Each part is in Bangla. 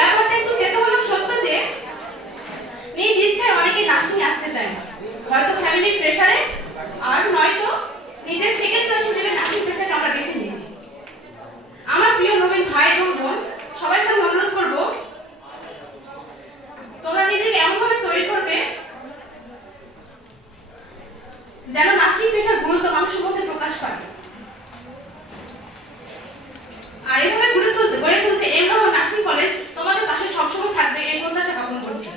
ব্যাপারটা একটু তেতমূলক সত্য যে নিজ ইচ্ছায় অনেকে নার্সিং আসতে চায় না, হয়তো ফ্যামিলির প্রেসারে, আর নয়তো নিজের সেকেন্ড চয়েস হিসেবে নার্সিং পেশাকে আমরা বেছে নিয়েছি। আমার প্রিয় নবীন ভাই এবং বোন, সবাইকে আমি অনুরোধ করব, তোমরা নিজেকে এমনভাবে তৈরি করবে যেন নার্সিং পেশার গুরুত্ব মানুষের মধ্যে প্রকাশ পায়। আর এভাবে গড়ে তুলতে এমরাও নার্সিং কলেজ তোমাদের পাশে সবসময় থাকবে এই প্রত্যাশা জ্ঞাপন করছি।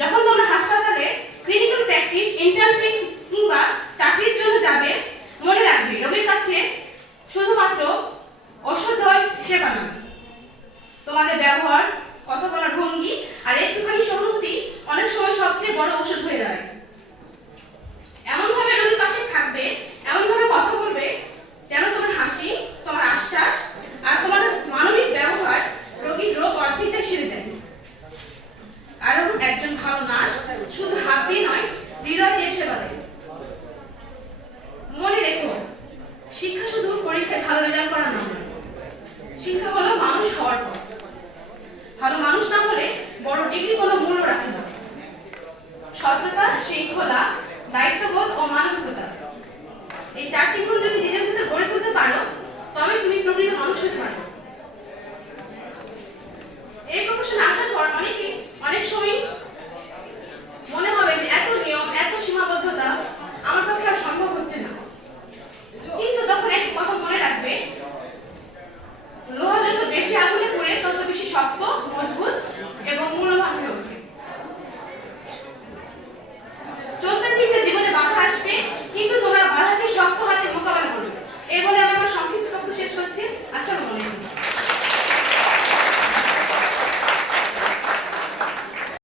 যখন তোমরা হাসপাতালে ক্লিনিক্যাল প্র্যাকটিস, ইন্টার্নশিপ কিংবা চাকরির জন্য যাবে, মনে রাখবে রোগীর কাছে শুধুমাত্র ওষুধ দেওয়াই সেবা নয়, তোমাদের ব্যবহার, কথা বলার ভঙ্গি আর একটুখানি সহানুভূতি অনেক সময় সবচেয়ে বড় ওষুধ হয়ে দাঁড়ায়।